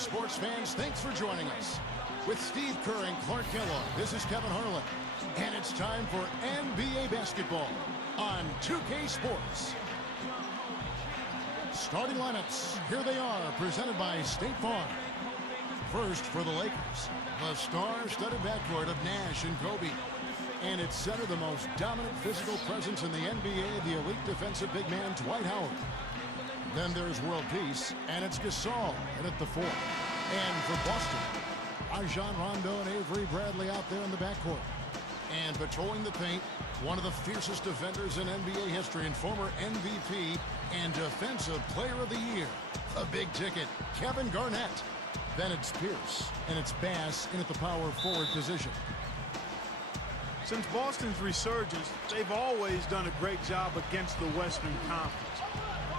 sports fans, thanks for joining us. With Steve Kerr and Clark Kellogg, this is Kevin Harlan. And it's time for NBA basketball on 2K Sports. Starting lineups, here they are, presented by State Farm. First for the Lakers, the star-studded backcourt of Nash and Kobe. And at center, the most dominant physical presence in the NBA, the elite defensive big man, Dwight Howard. Then there's world peace, and it's Gasol and at the four. And for Boston, Rajon Rondo and Avery Bradley out there in the backcourt. And patrolling the paint, one of the fiercest defenders in NBA history and former MVP and Defensive Player of the Year, the big ticket, Kevin Garnett. Then it's Pierce, and it's Bass in at the power forward position. Since Boston's resurgence, they've always done a great job against the Western Conference.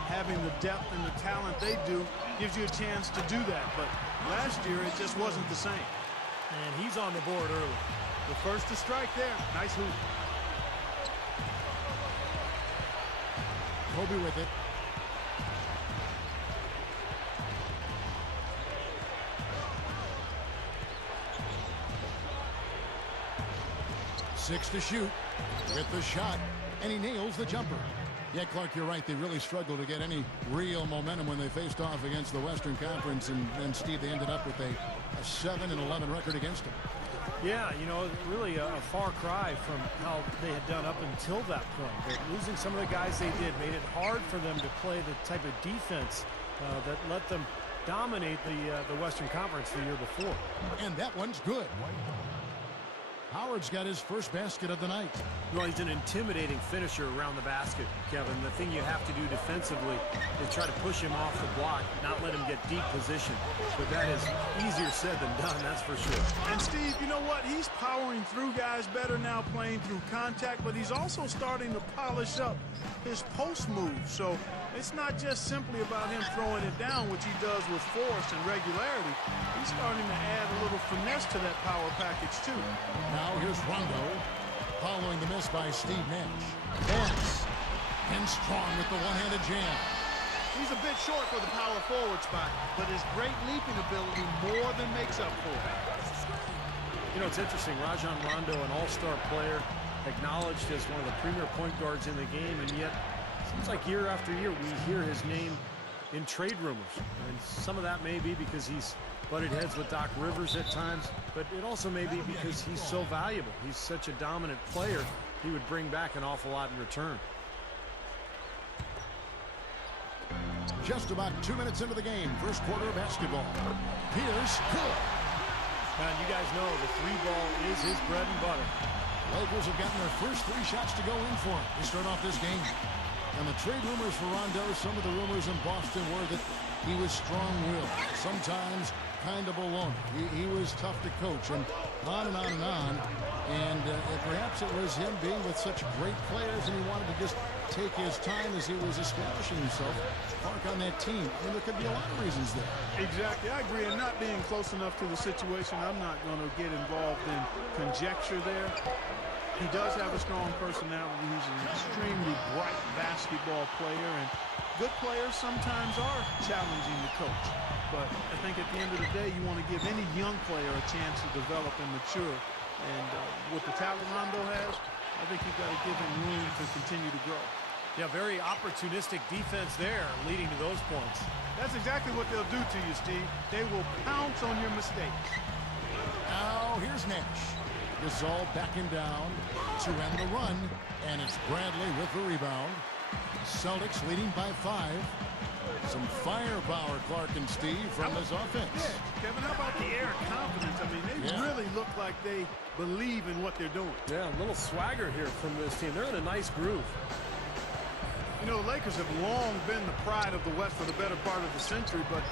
Having the depth and the talent they do gives you a chance to do that, but last year it just wasn't the same. And he's on the board early. The first to strike there. Nice hoop. Kobe with it. Six to shoot with the shot, and he nails the jumper. Yeah, Clark, you're right. They really struggled to get any real momentum when they faced off against the Western Conference, and Steve, they ended up with a 7-11 record against them. Yeah, you know, really a far cry from how they had done up until that point. But losing some of the guys they did made it hard for them to play the type of defense that let them dominate the Western Conference the year before. And that one's good. Howard's got his first basket of the night. Well, he's an intimidating finisher around the basket, Kevin. The thing you have to do defensively is try to push him off the block, not let him get deep position. But that is easier said than done, that's for sure. And Steve, you know what? He's powering through guys better now, playing through contact, but he's also starting to polish up his post move. So it's not just simply about him throwing it down, which he does with force and regularity. He's starting to add a little finesse to that power package, too. Now here's Rondo, following the miss by Steve Nash. Bass, and strong with the one-handed jam. He's a bit short for the power forward spot, but his great leaping ability more than makes up for it. You know, it's interesting. Rajon Rondo, an all-star player, acknowledged as one of the premier point guards in the game, and yet it seems like year after year we hear his name in trade rumors. And some of that may be because he's butted heads with Doc Rivers at times, but it also may be because he's so valuable. He's such a dominant player, he would bring back an awful lot in return. Just about 2 minutes into the game, first quarter of basketball. Pierce, good. And you guys know the three ball is his bread and butter. Lakers have gotten their first 3 shots to go in for him to start off this game. And the trade rumors for Rondo, some of the rumors in Boston were that he was strong-willed, sometimes kind of a loner. He was tough to coach, and on and on and on. And perhaps it was him being with such great players, and he wanted to just take his time as he was establishing himself, Clark, on that team. I mean, there could be a lot of reasons there. Exactly. I agree. And not being close enough to the situation, I'm not going to get involved in conjecture there. He does have a strong personality. He's an extremely bright basketball player, and good players sometimes are challenging the coach. But I think at the end of the day, you want to give any young player a chance to develop and mature. And with the talent Rondo has, I think you've got to give him room to continue to grow. Yeah, very opportunistic defense there, leading to those points. That's exactly what they'll do to you, Steve. They will pounce on your mistakes. Now here's Nash. Gasol backing down to end the run, and it's Bradley with the rebound. Celtics leading by 5. Some firepower, Clark and Steve, from this offense. Yeah, Kevin, how about the air of confidence? I mean, they really look like they believe in what they're doing. Yeah, a little swagger here from this team. They're in a nice groove. You know, the Lakers have long been the pride of the West for the better part of the century, but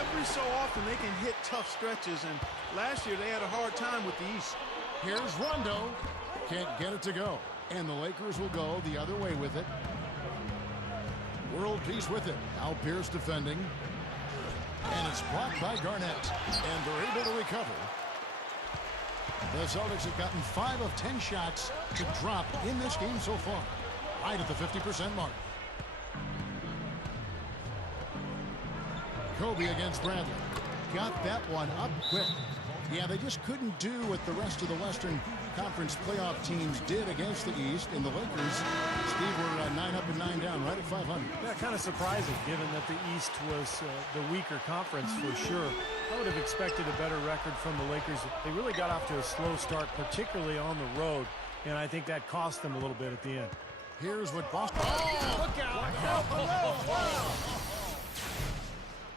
every so often they can hit tough stretches, and last year they had a hard time with the East. Here's Rondo. Can't get it to go. And the Lakers will go the other way with it. World peace with it. Now Pierce defending. And it's blocked by Garnett. And they're able to recover. The Celtics have gotten 5 of 10 shots to drop in this game so far. Right at the 50% mark. Kobe against Bradley. got that one up quick. Yeah, they just couldn't do what the rest of the Western Conference playoff teams did against the East. And the Lakers, Steve, were 9 up and 9 down, right at 500. Yeah, kind of surprising, given that the East was the weaker conference for sure. I would have expected a better record from the Lakers. They really got off to a slow start, particularly on the road, and I think that cost them a little bit at the end. Here's what Boston... Oh, look out!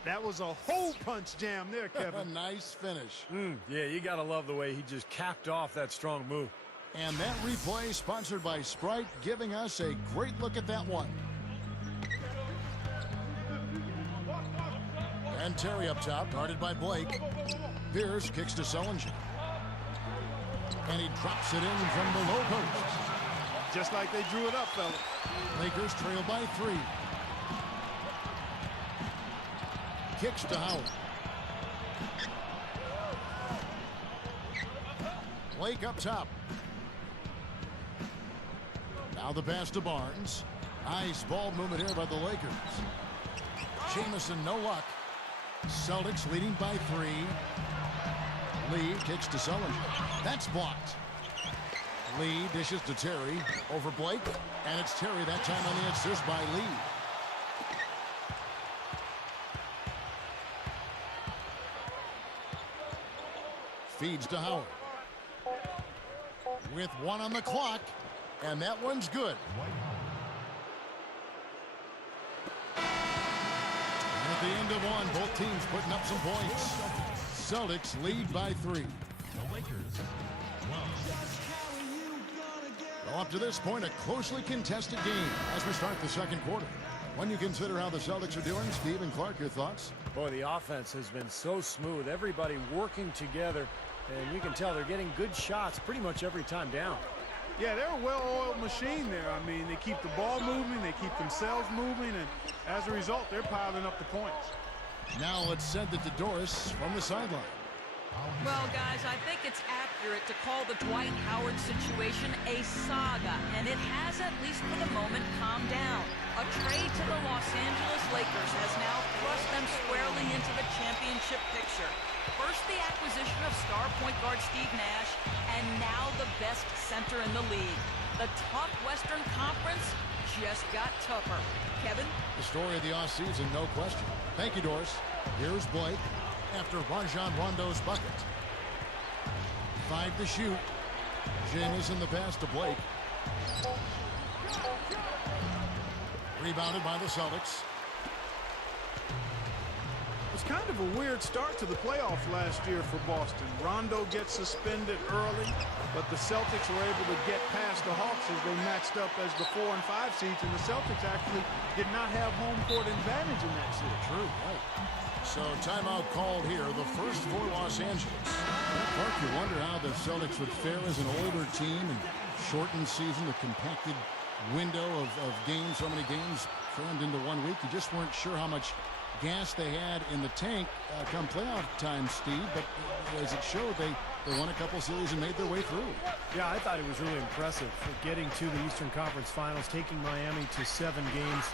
That was a hole punch jam there, Kevin. A nice finish. Yeah, you got to love the way he just capped off that strong move. And that replay sponsored by Sprite, giving us a great look at that one. And Terry up top, guarded by Blake. Pierce kicks to Sullinger. And he drops it in from the low post. Just like they drew it up, fella. Lakers trail by 3. Kicks to Howard. Blake up top. Now the pass to Barnes. Nice ball movement here by the Lakers. Jamison, no luck. Celtics leading by 3. Lee kicks to Sullinger. That's blocked. Lee dishes to Terry. Over Blake. And it's Terry that time on the assist by Lee. Feeds to Howard. With 1 on the clock. And that one's good. And at the end of 1, both teams putting up some points. Celtics lead by 3. The Lakers. Well, up to this point, a closely contested game as we start the second quarter. When you consider how the Celtics are doing, Steve and Clark, your thoughts? Boy, the offense has been so smooth. Everybody working together, and you can tell they're getting good shots pretty much every time down. Yeah, they're a well-oiled machine there. I mean, they keep the ball moving, they keep themselves moving, and as a result, they're piling up the points. Now let's send it to Doris from the sideline. Well, guys, I think it's accurate to call the Dwight Howard situation a saga, and it has, at least for the moment, calmed down. A trade to the Los Angeles Lakers has now thrust them squarely into the championship picture. First, the acquisition of star point guard Steve Nash, and now the best center in the league. The tough Western Conference just got tougher. Kevin? The story of the offseason, no question. Thank you, Doris. Here's Blake after Rajon Rondo's bucket. 5 to shoot. Jamison the pass to Blake. Rebounded by the Celtics. It's kind of a weird start to the playoffs last year for Boston. Rondo gets suspended early, but the Celtics were able to get past the Hawks as they matched up as the 4 and 5 seeds, and the Celtics actually did not have home court advantage in that series. True, right. So timeout called here, the first for Los Angeles. Well, Clark, you wonder how the Celtics would fare as an older team and shortened season, the compacted window of games, so many games crammed into 1 week. You just weren't sure how much gas they had in the tank come playoff time, Steve, but as it showed, they won a couple series and made their way through. Yeah, I thought it was really impressive for getting to the Eastern Conference Finals, taking Miami to 7 games.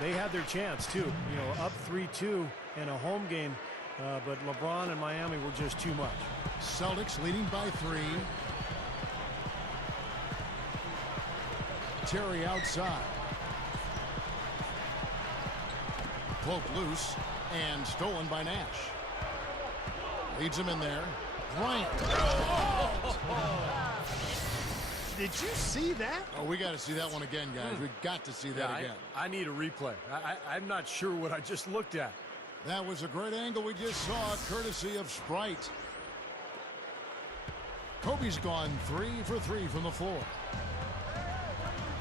They had their chance, too, you know, up 3-2 in a home game, but LeBron and Miami were just too much. Celtics leading by 3. Terry outside. Poked loose and stolen by Nash. Leads him in there. Bryant. Did you see that? Oh, we got to see that one again, guys. We've got to see that again. I need a replay. I'm not sure what I just looked at. That was a great angle we just saw, courtesy of Sprite. Kobe's gone 3 for 3 from the floor.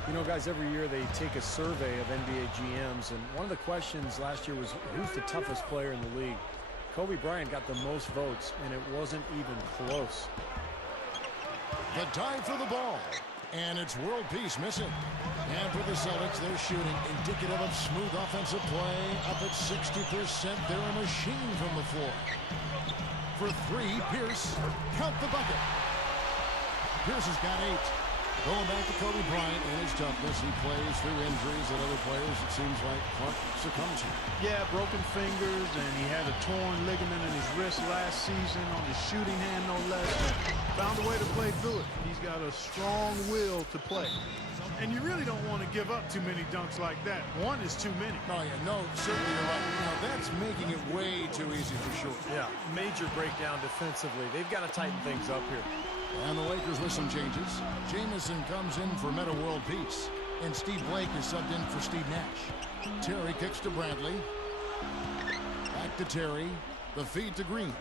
You know, guys, every year they take a survey of NBA GMs, and one of the questions last year was, who's the toughest player in the league? Kobe Bryant got the most votes, and it wasn't even close. The dive for the ball, and it's world peace missing. And for the Celtics, they're shooting indicative of smooth offensive play. Up at 60%, they're a machine from the floor. For 3, Pierce, count the bucket. Pierce has got 8. Going back to Kobe Bryant and his toughness, he plays through injuries that other players, it seems like, Clark succumbs to. Yeah, broken fingers, and he had a torn ligament in his wrist last season on his shooting hand, no less. Found a way to play through it. He's got a strong will to play. And you really don't want to give up too many dunks like that. One is too many. Oh, yeah, no, certainly you're right. You know, that's making it way too easy for sure. Yeah, major breakdown defensively. They've got to tighten things up here. And the Lakers with some changes. Jamison comes in for Meta World Peace. And Steve Blake is subbed in for Steve Nash. Terry kicks to Bradley. Back to Terry. The feed to Green.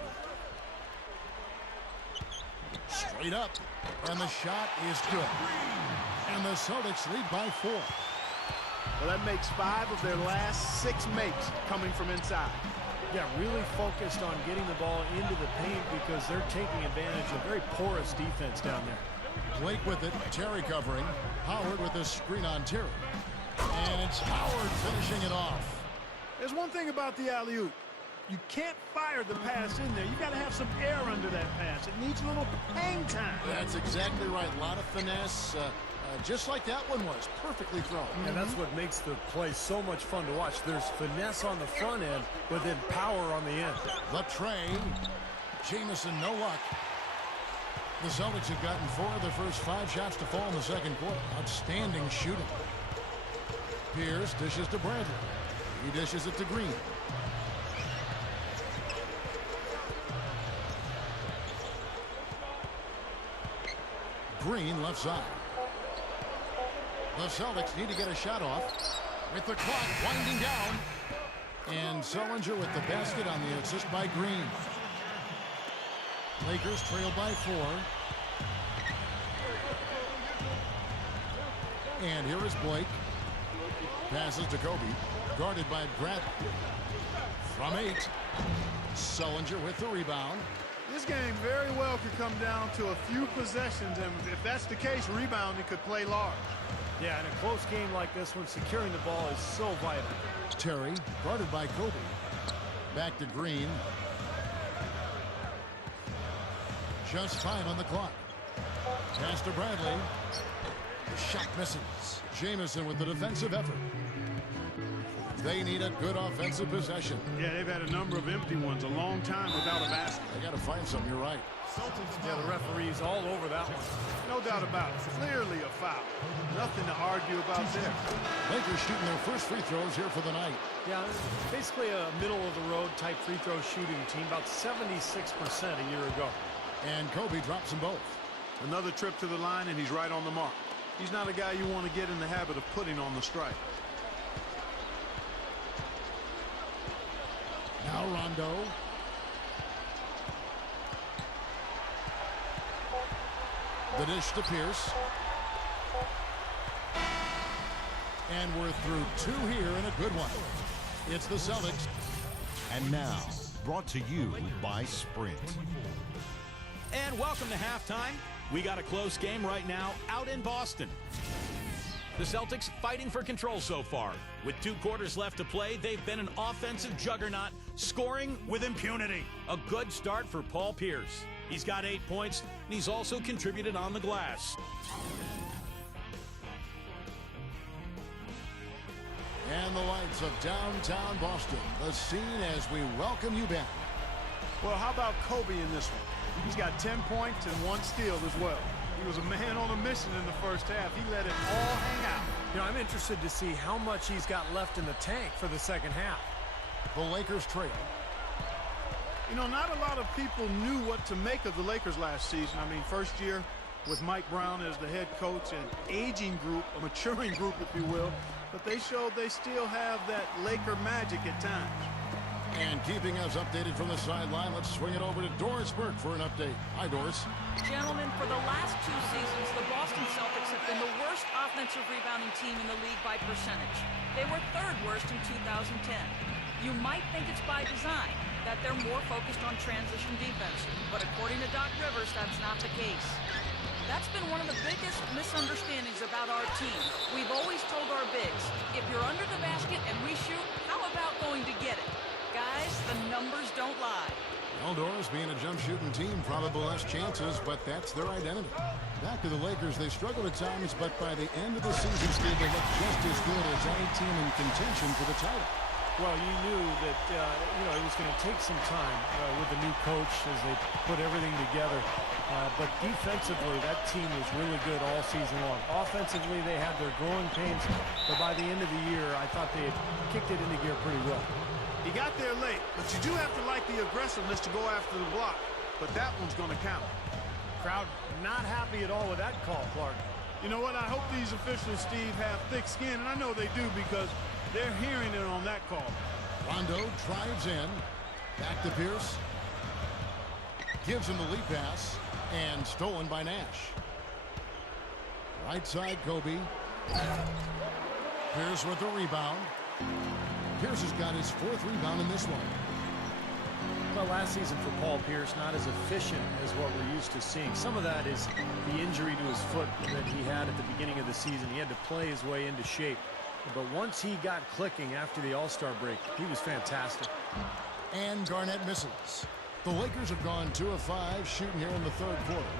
Straight up. And the shot is good. And the Celtics lead by 4. Well, that makes 5 of their last 6 makes coming from inside. Yeah, really focused on getting the ball into the paint because they're taking advantage of very porous defense down there. Blake with it. Terry covering. Howard with a screen on Terry. And it's Howard finishing it off. There's one thing about the alley-oop. You can't fire the pass in there. You got to have some air under that pass. It needs a little hang time. That's exactly right. A lot of finesse. Just like that one was. Perfectly thrown. And that's what makes the play so much fun to watch. There's finesse on the front end, but then power on the end. The tray. Jamison, no luck. The Celtics have gotten 4 of their first 5 shots to fall in the second quarter. Outstanding shooting. Pierce dishes to Bradley. He dishes it to Green. Green left side. The Celtics need to get a shot off with the clock winding down. And Sullinger with the basket on the assist by Green. Lakers trail by 4. And here is Blake. Passes to Kobe. Guarded by Bradley. From 8. Sullinger with the rebound. This game very well could come down to a few possessions, and if that's the case, rebounding could play large. Yeah, in a close game like this one, securing the ball is so vital. Terry, guarded by Kobe. Back to Green. Just 5 on the clock. Pass to Bradley. The shot misses. Jamison with the defensive effort. They need a good offensive possession. Yeah, they've had a number of empty ones, a long time without a basket. They got to find something, you're right. Yeah, the referee's all over that one. No doubt about it. Clearly a foul. Nothing to argue about there. Lakers shooting their first free throws here for the night. Yeah, basically a middle-of-the-road type free throw shooting team, about 76% a year ago. And Kobe drops them both. Another trip to the line, and he's right on the mark. He's not a guy you want to get in the habit of putting on the strike. Now Rondo. The dish to Pierce. And we're through 2 here in a good one. It's the Celtics. And now, brought to you by Sprint. And welcome to halftime. We got a close game right now out in Boston. The Celtics fighting for control so far. With 2 quarters left to play, they've been an offensive juggernaut, scoring with impunity. A good start for Paul Pierce. He's got 8 points, and he's also contributed on the glass. And the lights of downtown Boston. The scene as we welcome you back. Well, how about Kobe in this one? He's got 10 points and 1 steal as well. He was a man on a mission in the first half. He let it all hang out. You know, I'm interested to see how much he's got left in the tank for the second half. The Lakers trail. You know, not a lot of people knew what to make of the Lakers last season. I mean, first year with Mike Brown as the head coach, an aging group, a maturing group, if you will. But they showed they still have that Laker magic at times. And keeping us updated from the sideline, let's swing it over to Doris Burke for an update. Hi, Doris. Gentlemen, for the last 2 seasons, the Boston Celtics have been the worst offensive rebounding team in the league by percentage. They were 3rd worst in 2010. You might think it's by design, that they're more focused on transition defense. But according to Doc Rivers, that's not the case. That's been one of the biggest misunderstandings about our team. We've always told our bigs, if you're under the basket and we shoot, how about going to get it? Guys, the numbers don't lie. The Outdoors, being a jump shooting team, probably less chances, but that's their identity. Back to the Lakers, they struggled at times, but by the end of the season, Steve, they looked just as good as any team in contention for the title. Well, you knew that it was going to take some time with the new coach as they put everything together. But defensively, that team was really good all season long. Offensively, they had their growing pains, but by the end of the year, I thought they had kicked it into gear pretty well. He got there late, but you do have to like the aggressiveness to go after the block. But that one's going to count. Crowd not happy at all with that call, Clark. You know what? I hope these officials, Steve, have thick skin, and I know they do because they're hearing it on that call. Rondo drives in. Back to Pierce. Gives him the lead pass. And stolen by Nash. Right side, Kobe. Pierce with the rebound. Pierce has got his 4th rebound in this one. Well, last season for Paul Pierce, not as efficient as what we're used to seeing. Some of that is the injury to his foot that he had at the beginning of the season. He had to play his way into shape. But once he got clicking after the All-Star break, he was fantastic. And Garnett misses. The Lakers have gone 2 of 5 shooting here in the 3rd quarter.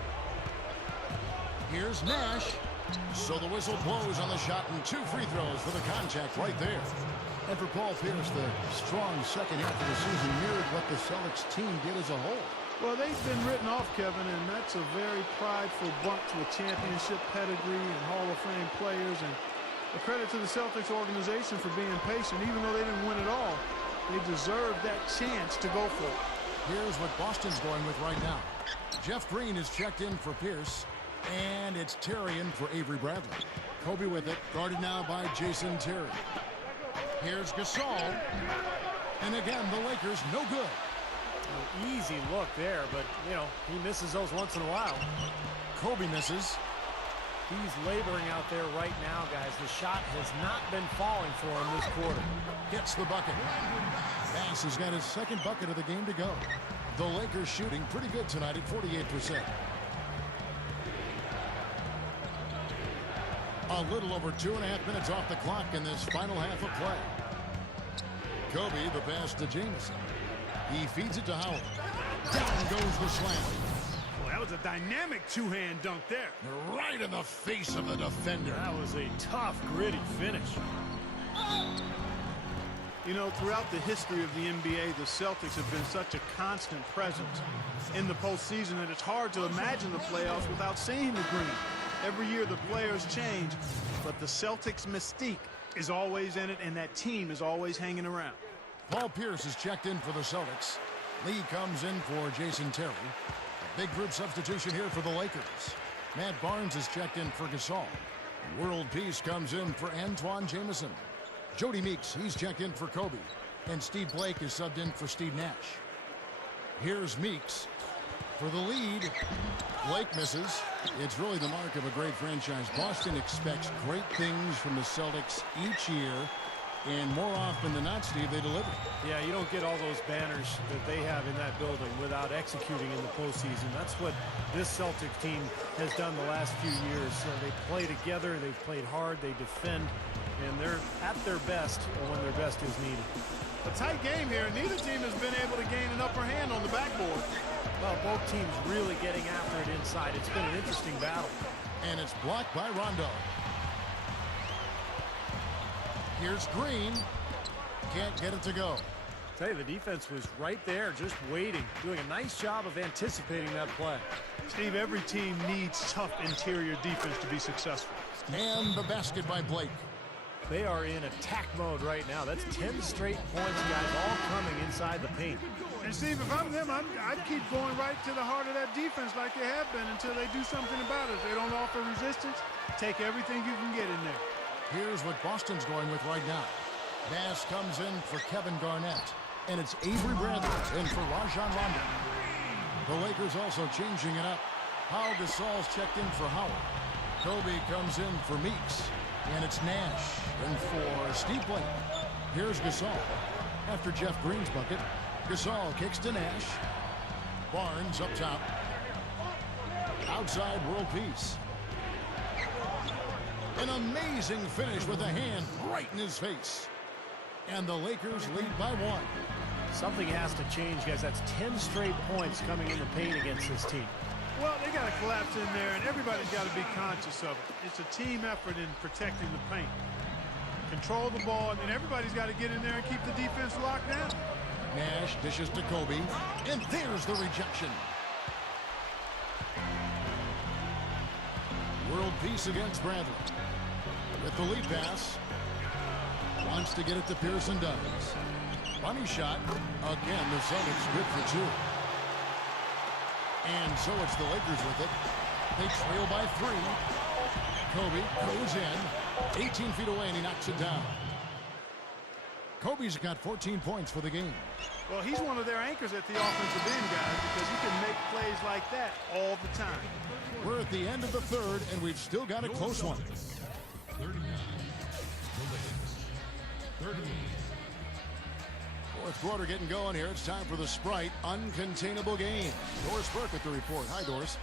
Here's Nash. So the whistle blows on the shot and 2 free throws for the contact right there. And for Paul Pierce, the strong second half of the season mirrored what the Celtics team did as a whole. Well, they've been written off, Kevin, and that's a very prideful bunch with championship pedigree and Hall of Fame players. And a credit to the Celtics organization for being patient. Even though they didn't win it all, they deserved that chance to go for it. Here's what Boston's going with right now. Jeff Green is checked in for Pierce, and it's Terry in for Avery Bradley. Kobe with it, guarded now by Jason Terry. Here's Gasol, and again, the Lakers no good. An easy look there, but, he misses those once in a while. Kobe misses. He's laboring out there right now, guys. The shot has not been falling for him this quarter. Gets the bucket. Bass has got his 2nd bucket of the game to go. The Lakers shooting pretty good tonight at 48%. A little over 2.5 minutes off the clock in this final half of play. Kobe, the pass to Jameson. He feeds it to Howard. Down goes the slam. Well, that was a dynamic 2-hand dunk there. Right in the face of the defender. That was a tough, gritty finish. You know, throughout the history of the NBA, the Celtics have been such a constant presence in the postseason that it's hard to imagine the playoffs without seeing the green. Every year the players change, but the Celtics mystique is always in it, and that team is always hanging around. Paul Pierce is checked in for the Celtics. Lee comes in for Jason Terry. A big group substitution here for the Lakers. Matt Barnes is checked in for Gasol. World Peace comes in for Antoine Jameson. Jody Meeks, he's checked in for Kobe. And Steve Blake is subbed in for Steve Nash. Here's Meeks for the lead. Blake misses. It's really the mark of a great franchise. Boston expects great things from the Celtics each year. And more often than not, Steve, they deliver. Yeah, you don't get all those banners that they have in that building without executing in the postseason. That's what this Celtic team has done the last few years. They play together, they've played hard, they defend, and they're at their best when their best is needed. A tight game here, and neither team has been able to gain an upper hand on the backboard. Well, both teams really getting after it inside. It's been an interesting battle. And it's blocked by Rondo. Here's Green. Can't get it to go. Tell you, the defense was right there, just waiting, doing a nice job of anticipating that play. Steve, every team needs tough interior defense to be successful. And the basket by Blake. They are in attack mode right now. That's 10 straight points, guys, all coming inside the paint. And Steve, if I'm them, I'd keep going right to the heart of that defense like they have been until they do something about it. If they don't offer resistance, take everything you can get in there. Here's what Boston's going with right now. Bass comes in for Kevin Garnett. And it's Avery Bradley in for Rajon Rondo. The Lakers also changing it up. Pau Gasol's checked in for Howard. Kobe comes in for Meeks. And it's Nash in for Steve Blake. Here's Gasol. After Jeff Green's bucket, Gasol kicks to Nash. Barnes up top. Outside, World Peace. An amazing finish with a hand right in his face. And the Lakers lead by 1. Something has to change, guys. That's 10 straight points coming in the paint against this team. Well, they got to collapse in there, and everybody's got to be conscious of it. It's a team effort in protecting the paint. Control the ball, and then everybody's got to get in there and keep the defense locked down. Nash dishes to Kobe, and there's the rejection. World peace against Bradley. With the lead pass. Wants to get it to Pearson, does. Money shot. Again, the Celtics good for two. And so it's the Lakers with it. They trail by 3. Kobe goes in. 18 feet away, and he knocks it down. Kobe's got 14 points for the game. Well, he's one of their anchors at the offensive end, guys, because he can make plays like that all the time. We're at the end of the third, and we've still got a close one. 39. Fourth quarter getting going here. It's time for the Sprite Uncontainable Game. Doris Burke with the report. Hi, Doris.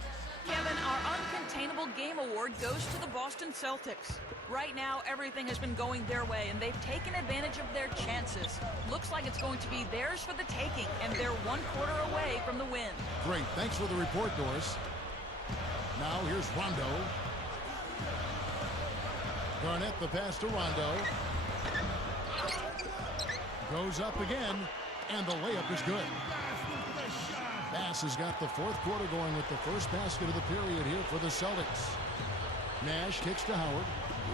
Kevin, our Uncontainable Game Award goes to the Boston Celtics. Right now, everything has been going their way, and they've taken advantage of their chances. Looks like it's going to be theirs for the taking, and they're 1 quarter away from the win. Great. Thanks for the report, Doris. Now here's Rondo. Garnett the pass to Rondo. Goes up again, and the layup is good. Bass has got the fourth quarter going with the first basket of the period here for the Celtics. Nash kicks to Howard.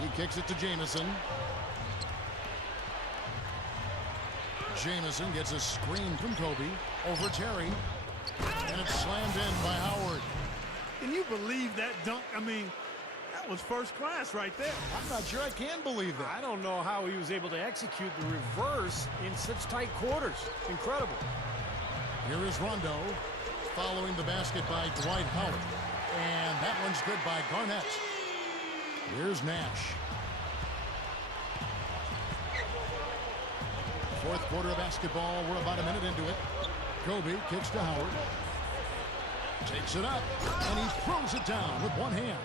He kicks it to Jamison. Jamison gets a screen from Kobe over Terry, and it's slammed in by Howard. Can you believe that dunk? I mean, that was first class right there. I'm not sure I can believe that. I don't know how he was able to execute the reverse in such tight quarters. Incredible. Here is Rondo, following the basket by Dwight Howard. And that one's good by Garnett. Here's Nash. Fourth quarter of basketball. We're about a minute into it. Kobe kicks to Howard. Takes it up, and he throws it down with one hand.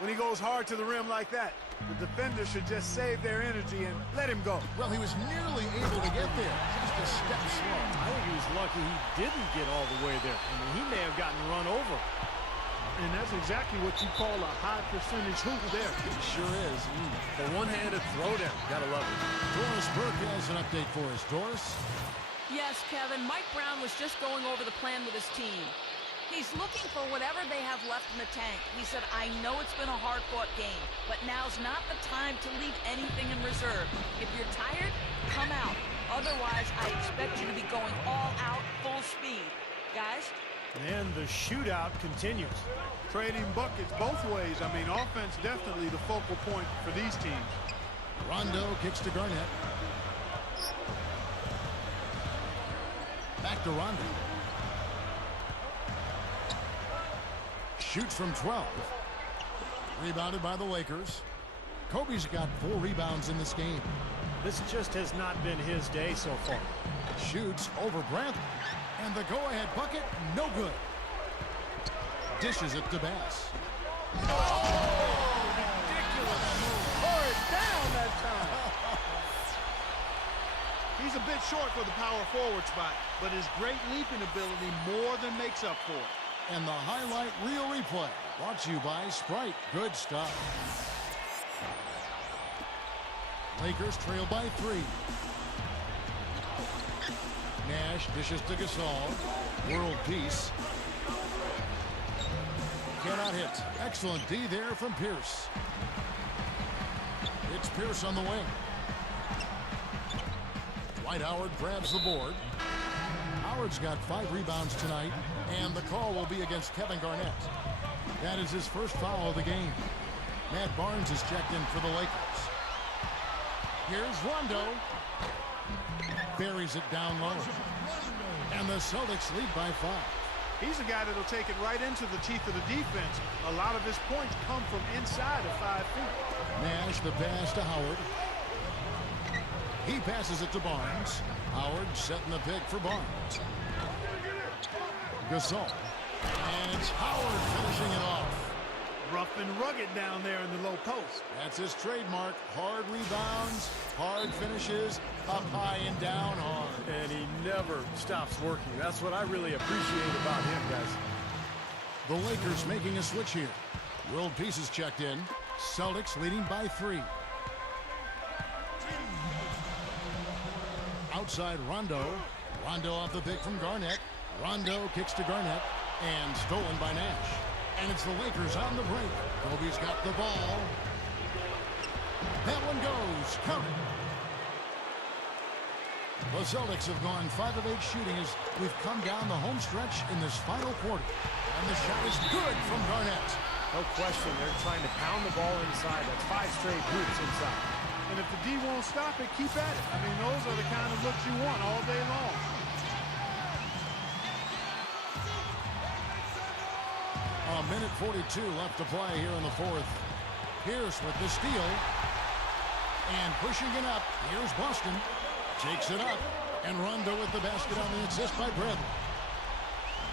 When he goes hard to the rim like that, the defender should just save their energy and let him go. Well, he was nearly able to get there. Just a step slow. I think he was lucky he didn't get all the way there. I mean, he may have gotten run over. And that's exactly what you call a high percentage hoop there. It sure is. The one-handed throwdown. Gotta love it. Doris Burke has an update for us. Doris? Yes, Kevin, Mike Brown was just going over the plan with his team. He's looking for whatever they have left in the tank. He said, I know it's been a hard-fought game, but now's not the time to leave anything in reserve. If you're tired, come out. Otherwise, I expect you to be going all out, full speed. Guys? And the shootout continues. Trading buckets both ways. I mean, offense definitely the focal point for these teams. Rondo kicks to Garnett. Back to Rondo. Shoots from 12. Rebounded by the Lakers. Kobe's got 4 rebounds in this game. This just has not been his day so far. Shoots over Bradley. And the go-ahead bucket, no good. Dishes it to Bass. Oh, ridiculous move. Pour it down that time. He's a bit short for the power forward spot, but his great leaping ability more than makes up for it. And the highlight reel replay brought to you by Sprite. Good stuff. Lakers trail by 3. Nash dishes to Gasol. World peace. Cannot hit. Excellent D there from Pierce. It's Pierce on the wing. Dwight Howard grabs the board. Howard's got 5 rebounds tonight, and the call will be against Kevin Garnett. That is his first foul of the game. Matt Barnes is checked in for the Lakers. Here's Rondo. Buries it down low. And the Celtics lead by 5. He's a guy that'll take it right into the teeth of the defense. A lot of his points come from inside of 5 feet. Nash the pass to Howard. He passes it to Barnes. Howard setting the pick for Barnes. Gasol. And it's Howard finishing it off. Rough and rugged down there in the low post. That's his trademark. Hard rebounds, hard finishes, up high and down hard. And he never stops working. That's what I really appreciate about him, guys. The Lakers making a switch here. World Pieces checked in. Celtics leading by 3. Outside Rondo. Rondo off the pick from Garnett. Rondo kicks to Garnett and stolen by Nash. And it's the Lakers on the break. Kobe's got the ball. That one goes. Counted. The Celtics have gone 5 of 8 shooting as we've come down the home stretch in this final quarter. And the shot is good from Garnett. No question, they're trying to pound the ball inside. That's 5 straight hoops inside. And if the D won't stop it, keep at it. I mean, those are the kind of looks you want all day long. A minute 42 left to play here in the fourth. Pierce with the steal. And pushing it up. Here's Boston. Takes it up. And Rondo with the basket on the assist by Bradley.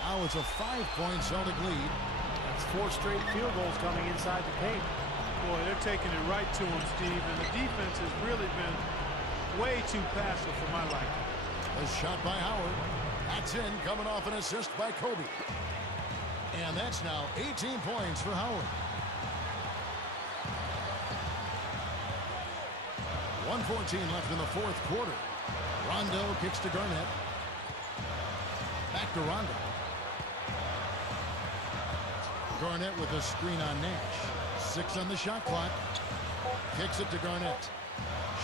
Now it's a 5-point Celtic lead. That's 4 straight field goals coming inside the paint. Boy, they're taking it right to him, Steve. And the defense has really been way too passive for my liking. A shot by Howard. That's in, coming off an assist by Kobe. And that's now 18 points for Howard. 1:14 left in the fourth quarter. Rondo kicks to Garnett. Back to Rondo. Garnett with a screen on Nash. 6 on the shot clock. Kicks it to Garnett.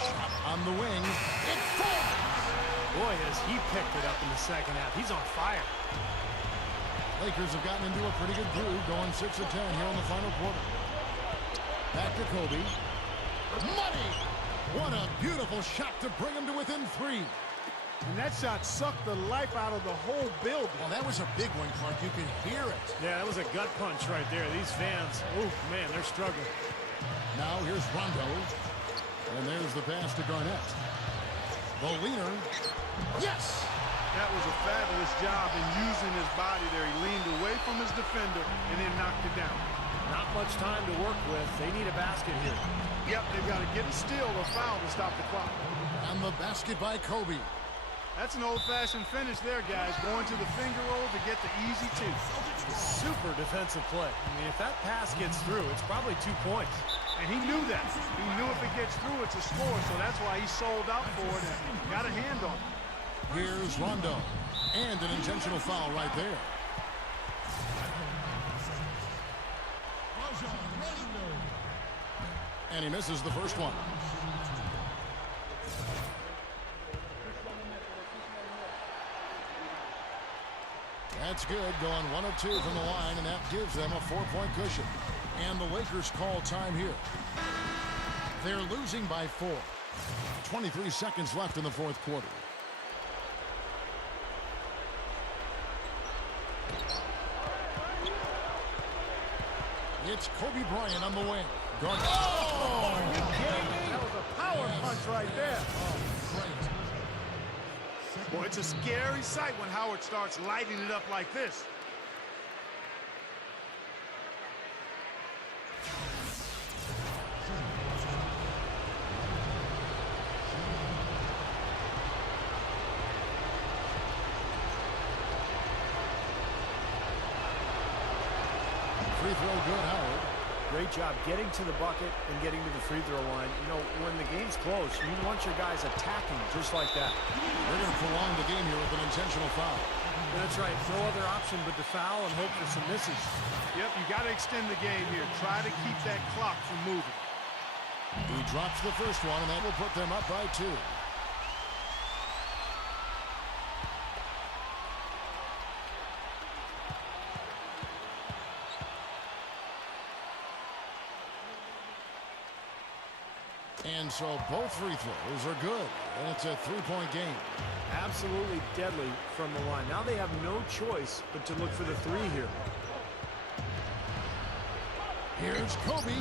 Shot on the wing. It falls! Boy, has he picked it up in the second half. He's on fire. Lakers have gotten into a pretty good groove, going 6 of 10 here in the final quarter. Back to Kobe. Money! What a beautiful shot to bring him to within 3. And that shot sucked the life out of the whole building. Well, that was a big one, Clark. You can hear it. Yeah, that was a gut punch right there. These fans, oh man, they're struggling. Now here's Rondo. And there's the pass to Garnett. The leaner. Yes! That was a fabulous job in using his body there. He leaned away from his defender and then knocked it down. Not much time to work with. They need a basket here. Yep, they've got to get a steal or foul to stop the clock. And the basket by Kobe. That's an old-fashioned finish there, guys. Going to the finger roll to get the easy 2. Super defensive play. I mean, if that pass gets through, it's probably 2 points. And he knew that. He knew if it gets through, it's a score. So that's why he sold out for it and got a hand on it. Here's Rondo. And an intentional foul right there. And he misses the first one. That's good, going 1 of 2 from the line, and that gives them a 4-point cushion. And the Lakers call time here. They're losing by 4. 23 seconds left in the fourth quarter. It's Kobe Bryant on the wing. Garnett. Oh, are you kidding me? That was a power punch right there. Oh, great. Boy, it's a scary sight when Howard starts lighting it up like this. Free throw good, Howard. Great job getting to the bucket and getting to the free throw line. You know, when the game's close, you want your guys attacking just like that. They're going to prolong the game here with an intentional foul. That's right. No other option but to foul and hope for some misses. Yep, you got to extend the game here. Try to keep that clock from moving. He drops the first one, and that will put them up by 2. And so both free throws are good. And it's a 3-point game. Absolutely deadly from the line. Now they have no choice but to look for the 3 here. Here's Kobe.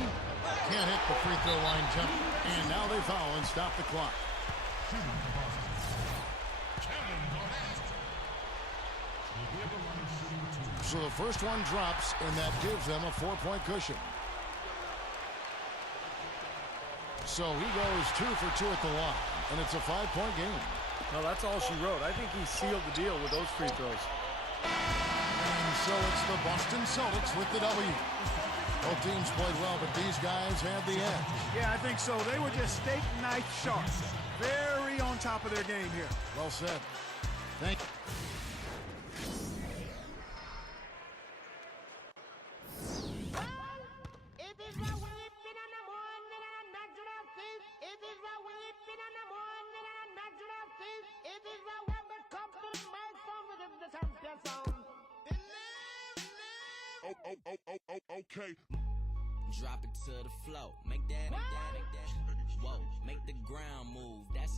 Can't hit the free throw line jump. And now they foul and stop the clock. So the first one drops, and that gives them a 4-point cushion. So he goes 2 for 2 at the line, and it's a 5-point game. No, that's all she wrote. I think he sealed the deal with those free throws. And so it's the Boston Celtics with the W. Both teams played well, but these guys had the edge. Yeah, I think so. They were just steak knife sharp. Very on top of their game here. Well said. Thank you. Okay. Drop it to the floor. Make that. Whoa, make the ground move. That's